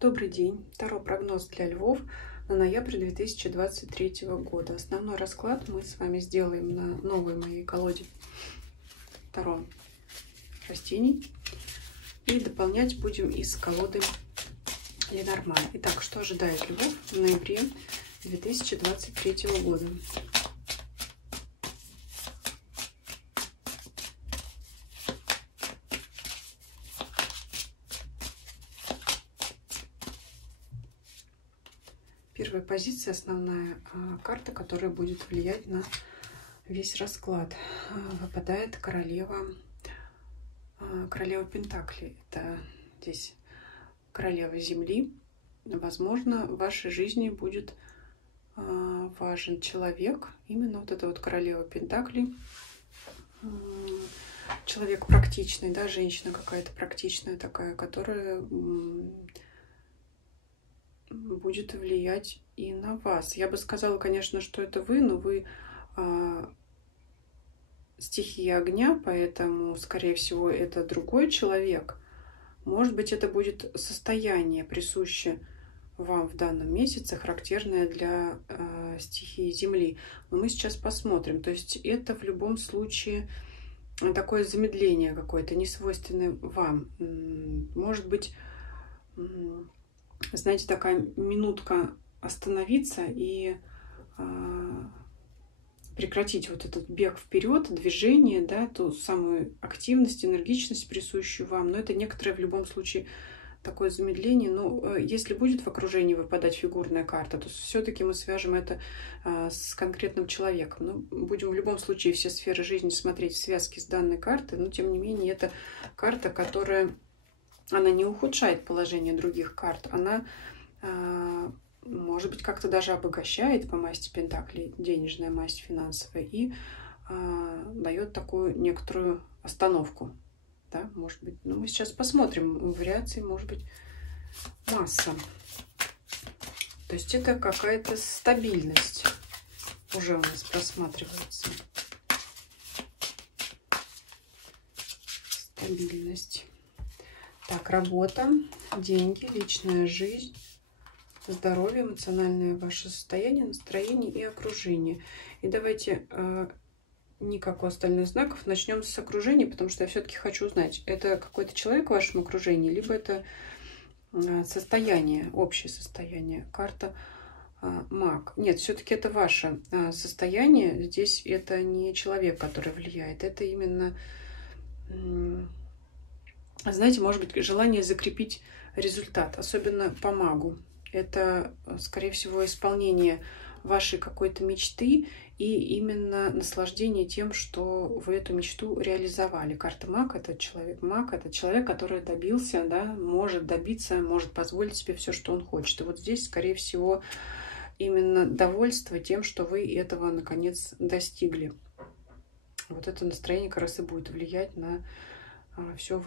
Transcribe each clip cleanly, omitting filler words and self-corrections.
Добрый день. Таро прогноз для львов на ноябрь 2023 года. Основной расклад мы с вами сделаем на новой моей колоде Таро растений. И дополнять будем из колоды Ленорман. Итак, что ожидает львов в ноябре 2023 года? Первая позиция, основная карта, которая будет влиять на весь расклад. Выпадает королева Пентаклей. Это здесь королева Земли. Возможно, в вашей жизни будет важен человек. Именно вот эта вот королева Пентаклей. Человек практичный, да, женщина какая-то практичная такая, которая будет влиять и на вас. Я бы сказала, конечно, что это вы, но вы стихия огня, поэтому, скорее всего, это другой человек. Может быть, это будет состояние, присущее вам в данном месяце, характерное для стихии Земли. Но мы сейчас посмотрим. То есть это в любом случае такое замедление какое-то, не свойственное вам. Может быть, знаете, такая минутка остановиться и прекратить вот этот бег вперед, движение, да, ту самую активность, энергичность, присущую вам. Но это некоторое в любом случае такое замедление. Но если будет в окружении выпадать фигурная карта, то все-таки мы свяжем это с конкретным человеком. Но будем в любом случае все сферы жизни смотреть в связке с данной картой, но тем не менее это карта, которая она не ухудшает положение других карт, она может быть, как-то даже обогащает по масти Пентаклей, денежная масть финансовая, и дает такую некоторую остановку. Да, может быть. Но мы сейчас посмотрим. Вариаций может быть масса. То есть это какая-то стабильность уже у нас просматривается. Стабильность. Так, работа, деньги, личная жизнь, здоровье, эмоциональное ваше состояние, настроение и окружение. И давайте, не как у остальных знаков, начнем с окружения, потому что я все-таки хочу узнать, это какой-то человек в вашем окружении, либо это состояние, общее состояние. Карта Маг. Нет, все-таки это ваше состояние. Здесь это не человек, который влияет. Это именно, знаете, может быть, желание закрепить результат, особенно по магу. Это, скорее всего, исполнение вашей какой-то мечты и именно наслаждение тем, что вы эту мечту реализовали. Карта Маг — это человек-маг, это человек, который добился, да, может добиться, может позволить себе все, что он хочет. И вот здесь, скорее всего, именно довольство тем, что вы этого, наконец, достигли. Вот это настроение как раз и будет влиять на все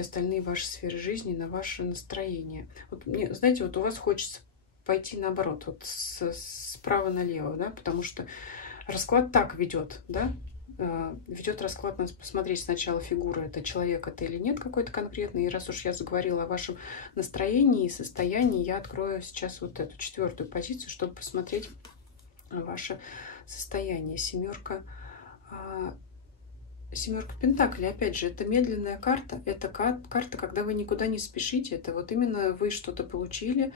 остальные ваши сферы жизни, на ваше настроение. Вот мне, знаете, вот у вас хочется пойти наоборот, вот справа налево, да, потому что расклад так ведет, да, ведет расклад, надо посмотреть сначала фигура, это человек это или нет какой-то конкретный, и раз уж я заговорила о вашем настроении и состоянии, я открою сейчас вот эту четвертую позицию, чтобы посмотреть ваше состояние. Семерка Пентаклей, опять же, это медленная карта, это карта, когда вы никуда не спешите, это вот именно вы что-то получили,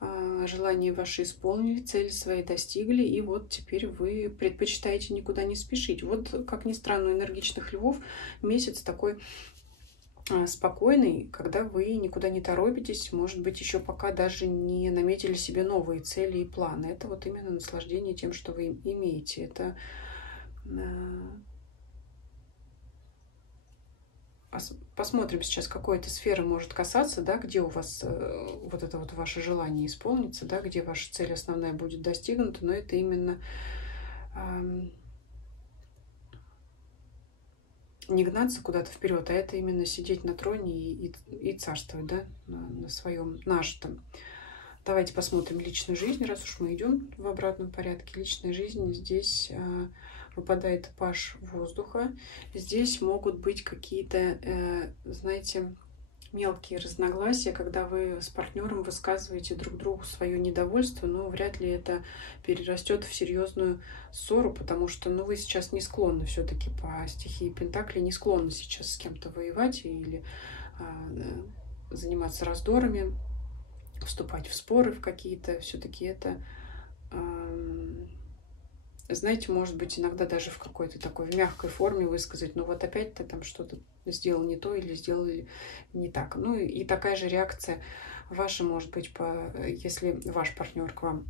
желания ваши исполнили, цели свои достигли, и вот теперь вы предпочитаете никуда не спешить. Вот, как ни странно, у энергичных львов месяц такой спокойный, когда вы никуда не торопитесь, может быть, еще пока даже не наметили себе новые цели и планы. Это вот именно наслаждение тем, что вы имеете. Это посмотрим сейчас, какой-то сферы может касаться, да, где у вас вот это вот ваше желание исполнится, да, где ваша цель основная будет достигнута, но это именно не гнаться куда-то вперед, а это именно сидеть на троне и царствовать, да, на своем нажитом. Давайте посмотрим личную жизнь, раз уж мы идем в обратном порядке. Личная жизнь здесь выпадает паж воздуха. Здесь могут быть какие-то, знаете, мелкие разногласия, когда вы с партнером высказываете друг другу свое недовольство, но вряд ли это перерастет в серьезную ссору, потому что, ну, вы сейчас не склонны все-таки по стихии Пентаклей, не склонны сейчас с кем-то воевать или заниматься раздорами, вступать в споры в какие-то. Все-таки это, знаете, может быть, иногда даже в какой-то такой в мягкой форме высказать, ну вот опять ты там что-то сделал не то или сделал не так. Ну и такая же реакция ваша может быть, если ваш партнер к вам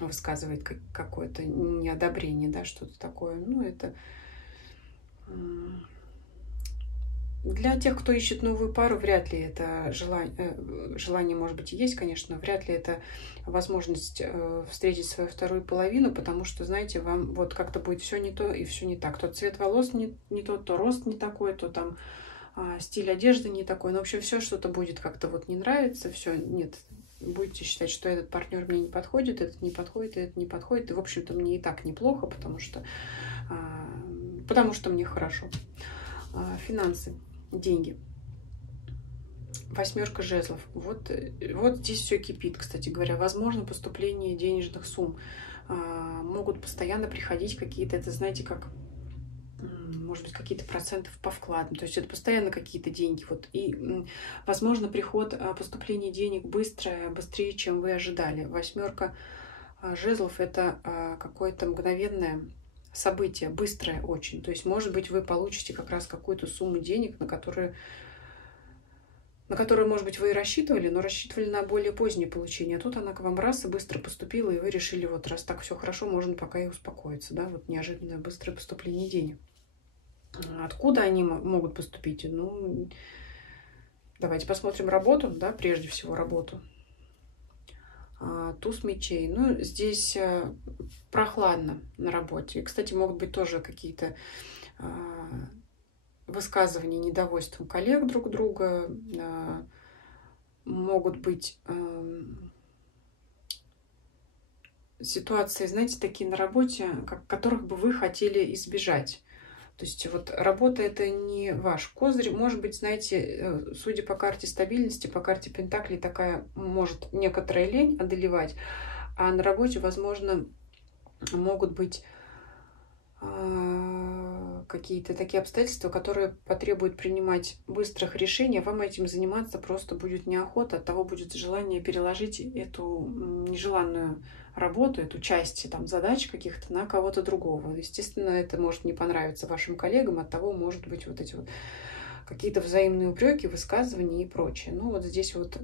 высказывает какое-то неодобрение, да, что-то такое. Ну это для тех, кто ищет новую пару, вряд ли это желание, может быть, и есть, конечно, но вряд ли это возможность встретить свою вторую половину, потому что, знаете, вам вот как-то будет все не то и все не так. То цвет волос не тот, то рост не такой, то там стиль одежды не такой. Ну, в общем, все что-то будет как-то вот не нравится, все, нет. Будете считать, что этот партнер мне не подходит, этот не подходит, этот не подходит. И, в общем-то, мне и так неплохо, потому что мне хорошо. Финансы. Деньги. 8 жезлов. Вот здесь все кипит, кстати говоря. Возможно, поступление денежных сумм. Могут постоянно приходить какие-то, это знаете, как, может быть, какие-то проценты по вкладам. То есть это постоянно какие-то деньги. Вот. И, возможно, поступление денег быстрее, чем вы ожидали. 8 жезлов – это какое-то мгновенное событие, быстрое очень. То есть, может быть, вы получите как раз какую-то сумму денег, на которую, может быть, вы и рассчитывали, но рассчитывали на более позднее получение. А тут она к вам раз и быстро поступила, и вы решили, вот раз так все хорошо, можно пока и успокоиться. Да? Вот неожиданное быстрое поступление денег. Откуда они могут поступить? Ну, давайте посмотрим работу, да, прежде всего работу. Туз мечей. Ну, здесь прохладно на работе. И, кстати, могут быть тоже какие-то высказывания недовольством коллег друг друга. Могут быть ситуации, знаете, такие на работе, которых бы вы хотели избежать. То есть вот работа — это не ваш козырь. Может быть, знаете, судя по карте стабильности, по карте Пентаклей, такая может некоторая лень одолевать. А на работе, возможно, могут быть какие-то такие обстоятельства, которые потребуют принимать быстрых решений. Вам этим заниматься просто будет неохота. Оттого будет желание переложить эту нежеланную работу, эту часть там, задач каких-то на кого-то другого. Естественно, это может не понравиться вашим коллегам, оттого может быть вот эти вот какие-то взаимные упреки, высказывания и прочее. Ну вот здесь вот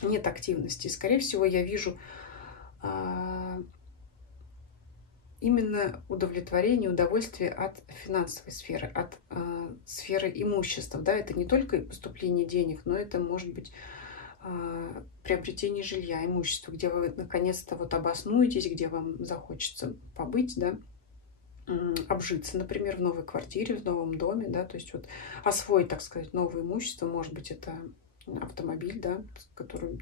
нет активности. Скорее всего, я вижу именно удовлетворение, удовольствие от финансовой сферы, от сферы имущества. Да? Это не только поступление денег, но это может быть приобретение жилья, имущества, где вы наконец-то вот обоснуетесь, где вам захочется побыть, да, обжиться, например, в новой квартире, в новом доме, да, то есть вот освоить, так сказать, новое имущество, может быть, это автомобиль, да, который,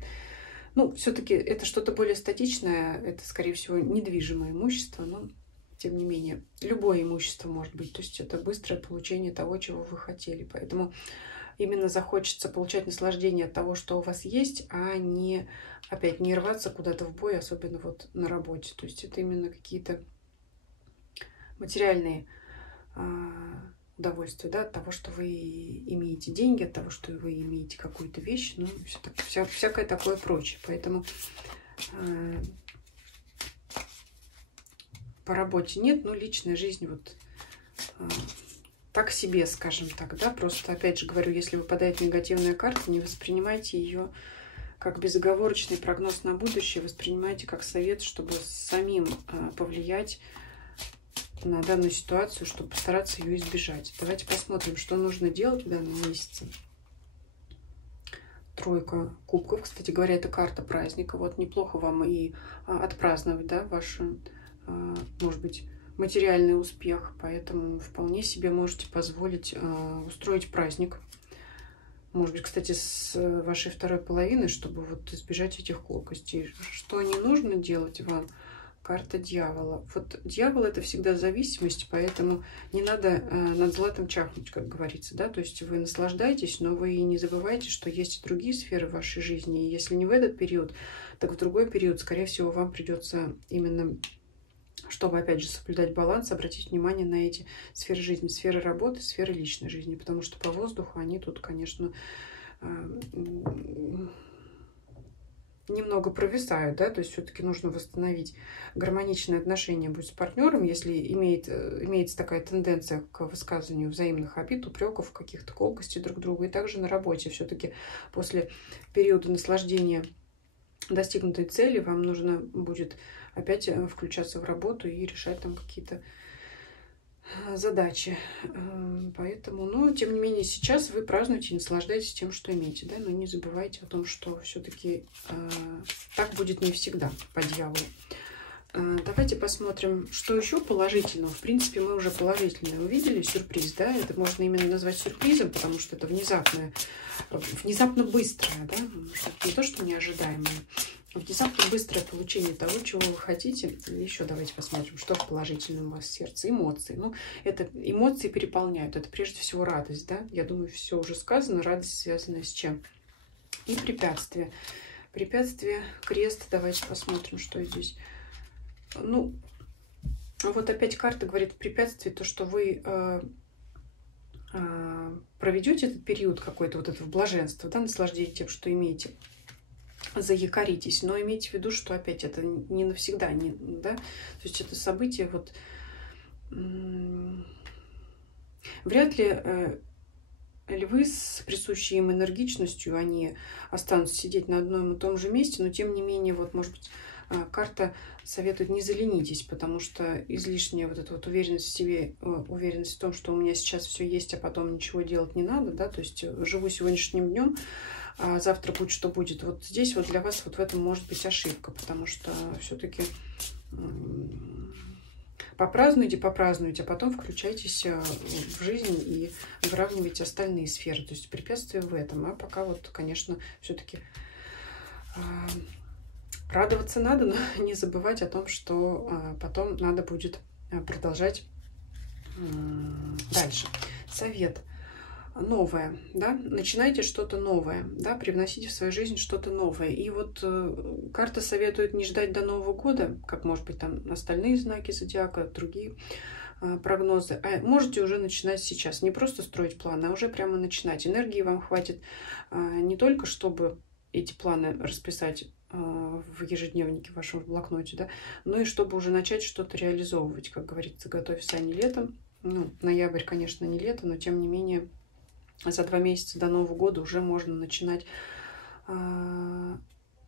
ну, все-таки это что-то более статичное, это, скорее всего, недвижимое имущество, но, тем не менее, любое имущество может быть, то есть это быстрое получение того, чего вы хотели, поэтому именно захочется получать наслаждение от того, что у вас есть, а не, опять, не рваться куда-то в бой, особенно вот на работе. То есть это именно какие-то материальные удовольствия, да, от того, что вы имеете деньги, от того, что вы имеете какую-то вещь, ну, всякое такое прочее. Поэтому по работе нет, но личная жизнь вот так себе, скажем так, да, просто, опять же говорю, если выпадает негативная карта, не воспринимайте ее как безоговорочный прогноз на будущее, воспринимайте как совет, чтобы самим повлиять на данную ситуацию, чтобы постараться ее избежать. Давайте посмотрим, что нужно делать в данном месяце. Тройка кубков, кстати говоря, это карта праздника, вот неплохо вам и отпраздновать, да, ваш, может быть, материальный успех, поэтому вполне себе можете позволить устроить праздник. Может быть, кстати, с вашей второй половиной, чтобы вот избежать этих колкостей. Что не нужно делать вам? карта дьявола. Вот дьявол — это всегда зависимость, поэтому не надо над златом чахнуть, как говорится, да, то есть вы наслаждаетесь, но вы не забывайте, что есть и другие сферы в вашей жизни, и если не в этот период, так в другой период, скорее всего, вам придется именно, чтобы, опять же, соблюдать баланс, обратить внимание на эти сферы жизни, сферы работы, сферы личной жизни, потому что по воздуху они тут, конечно, немного провисают, да, то есть все-таки нужно восстановить гармоничные отношения будет с партнером, если имеется такая тенденция к высказыванию взаимных обид, упреков, каких-то колкостей друг другу, и также на работе все-таки после периода наслаждения достигнутой цели вам нужно будет опять включаться в работу и решать там какие-то задачи. Поэтому, но тем не менее, сейчас вы празднуете и наслаждаетесь тем, что имеете, да, но не забывайте о том, что все-таки так будет не всегда по дьяволу. Давайте посмотрим, что еще положительного. В принципе, мы уже положительное увидели, сюрприз, да, это можно именно назвать сюрпризом, потому что это внезапно быстрое, да, не то, что неожидаемое, внезапно быстрое получение того, чего вы хотите. Еще давайте посмотрим, что положительное у вас в сердце. Эмоции. Ну, это эмоции переполняют. Это прежде всего радость, да. Я думаю, все уже сказано. Радость связана с чем? И препятствия. Препятствие, крест. Давайте посмотрим, что здесь. Ну, вот опять карта говорит препятствие, то, что вы проведете этот период какой-то, вот этого блаженства, да, наслаждение тем, что имеете, заякоритесь, но имейте в виду, что опять это не навсегда, да, то есть это событие вот вряд ли львы с присущей им энергичностью, они останутся сидеть на одном и том же месте, но тем не менее, вот, может быть, карта советует не заленитесь, потому что излишняя вот эта вот уверенность в себе, уверенность в том, что у меня сейчас все есть, а потом ничего делать не надо, да, то есть живу сегодняшним днем, а завтра будь что будет. Вот здесь вот для вас вот в этом может быть ошибка, потому что все-таки попразднуйте, а потом включайтесь в жизнь и выравнивайте остальные сферы. То есть препятствия в этом. А пока вот, конечно, все-таки радоваться надо, но не забывать о том, что потом надо будет продолжать дальше. Совет. Новое, да, начинайте что-то новое, да, привносите в свою жизнь что-то новое. И вот карта советует не ждать до Нового года, как, может быть, там остальные знаки зодиака, другие прогнозы, а можете уже начинать сейчас, не просто строить планы, а уже прямо начинать. Энергии вам хватит не только, чтобы эти планы расписать в ежедневнике, в вашем блокноте, да, но и чтобы уже начать что-то реализовывать, как говорится, готовься, а не летом. Ну, ноябрь, конечно, не лето, но тем не менее за 2 месяца до Нового года уже можно начинать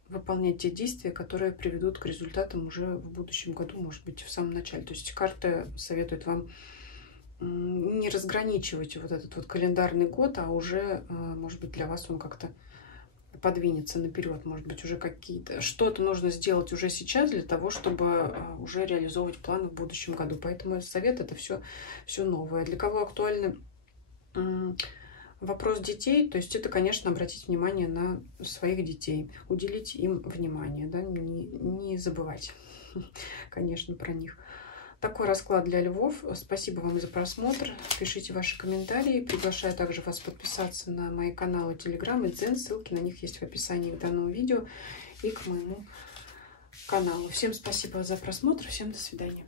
выполнять те действия, которые приведут к результатам уже в будущем году, может быть, в самом начале. То есть карта советует вам не разграничивать вот этот вот календарный год, а уже, может быть, для вас он как-то подвинется наперед, может быть, уже какие-то что-то нужно сделать уже сейчас для того, чтобы уже реализовывать планы в будущем году. Поэтому совет — это все новое. Для кого актуальны вопрос детей, то есть это, конечно, обратить внимание на своих детей, уделить им внимание, да, не забывать, конечно, про них. Такой расклад для львов. Спасибо вам за просмотр. Пишите ваши комментарии. Приглашаю также вас подписаться на мои каналы Telegram и Дзен. Ссылки на них есть в описании к данному видео и к моему каналу. Всем спасибо за просмотр. Всем до свидания.